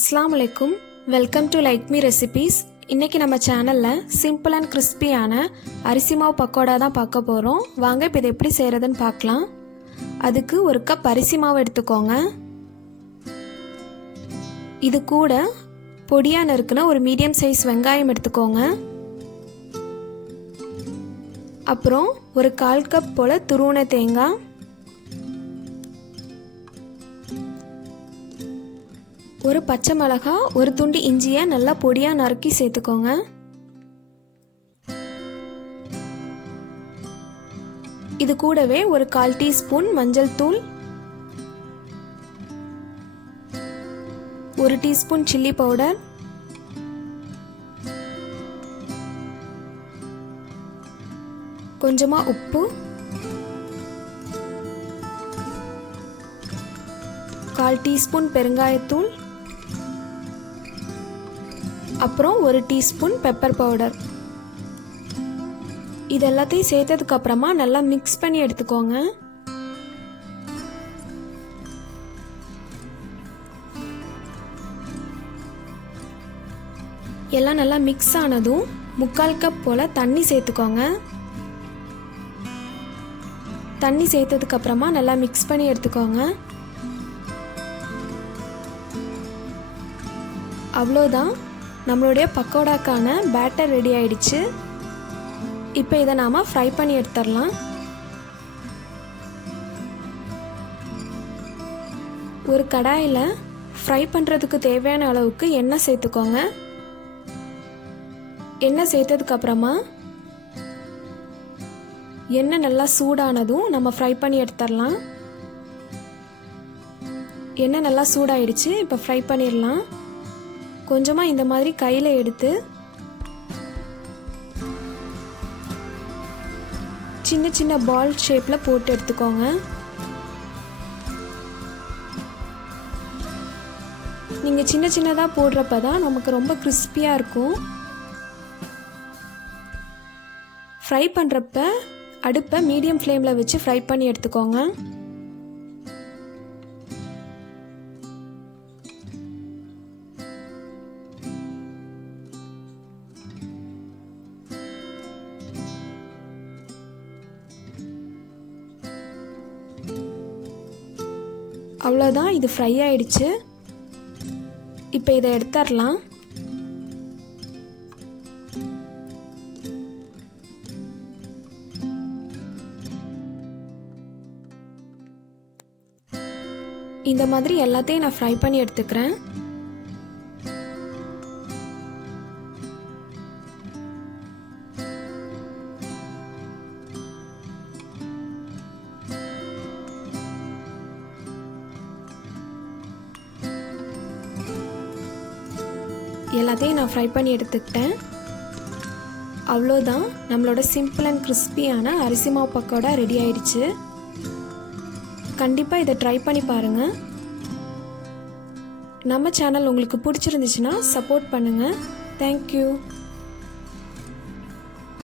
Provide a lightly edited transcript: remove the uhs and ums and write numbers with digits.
அஸ்ஸலாமு அலைக்கும். Welcome to like me recipes. இன்றைக்கி நம்ம சேனலில் சிம்பிள் அண்ட் கிறிஸ்பியான அரிசி மாவு பக்கோடா தான் பார்க்க போகிறோம். வாங்க இப்போ இதை எப்படி செய்கிறதுன்னு பார்க்கலாம். அதுக்கு ஒரு கப் அரிசி மாவு எடுத்துக்கோங்க. இது கூட பொடியாக நறுக்குன ஒரு மீடியம் சைஸ் வெங்காயம் எடுத்துக்கோங்க. அப்புறம் ஒரு 1/4 கப் போல் துருவின தேங்காய், ஒரு பச்சை மிளகாய், ஒரு துண்டு இஞ்சியை நல்லா பொடியாக நறுக்கி சேர்த்துக்கோங்க. இது கூடவே ஒரு 1/4 டீஸ்பூன் மஞ்சள் தூள், 1 டீஸ்பூன் சில்லி பவுடர், கொஞ்சமாக உப்பு, 1/4 டீஸ்பூன் பெருங்காயத்தூள், அப்புறம் 1 டீஸ்பூன் பெப்பர் பவுடர். இது எல்லாத்தையும் சேர்த்ததுக்கு அப்புறமா நல்லா மிக்ஸ் பண்ணி எடுத்துக்கோங்க. எல்லாம் நல்லா மிக்ஸ் ஆனதும் 3/4 கப் போல தண்ணி சேர்த்துக்கோங்க. தண்ணி சேர்த்ததுக்கு அப்புறமா நல்லா மிக்ஸ் பண்ணி எடுத்துக்கோங்க. அவ்வளோதான், நம்மளுடைய பக்கோடாக்கான பேட்டர் ரெடி ஆயிடுச்சு. இப்போ இதை நாம் ஃப்ரை பண்ணி எடுத்துடலாம். ஒரு கடாயில் ஃப்ரை பண்ணுறதுக்கு தேவையான அளவுக்கு எண்ணெய் சேர்த்துக்கோங்க. எண்ணெய் சேர்த்ததுக்கப்புறமா எண்ணெய் நல்லா சூடானதும் நம்ம ஃப்ரை பண்ணி எடுத்துடலாம். எண்ணெய் நல்லா சூடாயிடுச்சு. இப்போ ஃப்ரை பண்ணிடலாம். கொஞ்சமாக இந்த மாதிரி கையில் எடுத்து சின்ன சின்ன பால் ஷேப்பில் போட்டு எடுத்துக்கோங்க. நீங்கள் சின்ன சின்னதாக போடுறப்ப தான் நமக்கு ரொம்ப கிறிஸ்பியாக இருக்கும். ஃப்ரை பண்ணுறப்ப அடுப்பை மீடியம் ஃப்ளேமில் வச்சு ஃப்ரை பண்ணி எடுத்துக்கோங்க. அவ்வளோதான், இது ஃப்ரை ஆயிடுச்சு. இப்போ இதை எடுத்துடலாம். இந்த மாதிரி எல்லாத்தையும் நான் ஃப்ரை பண்ணி எடுத்துக்கிறேன். எல்லாத்தையும் நான் ஃப்ரை பண்ணி எடுத்துக்கிட்டேன். அவ்வளோதான், நம்மளோட சிம்பிள் அண்ட் கிறிஸ்பியான அரிசி மாவு பக்கோடா ரெடி ஆயிடுச்சு. கண்டிப்பாக இதை ட்ரை பண்ணி பாருங்கள். நம்ம சேனல் உங்களுக்கு பிடிச்சிருந்துச்சுன்னா சப்போர்ட் பண்ணுங்கள். தேங்க்யூ.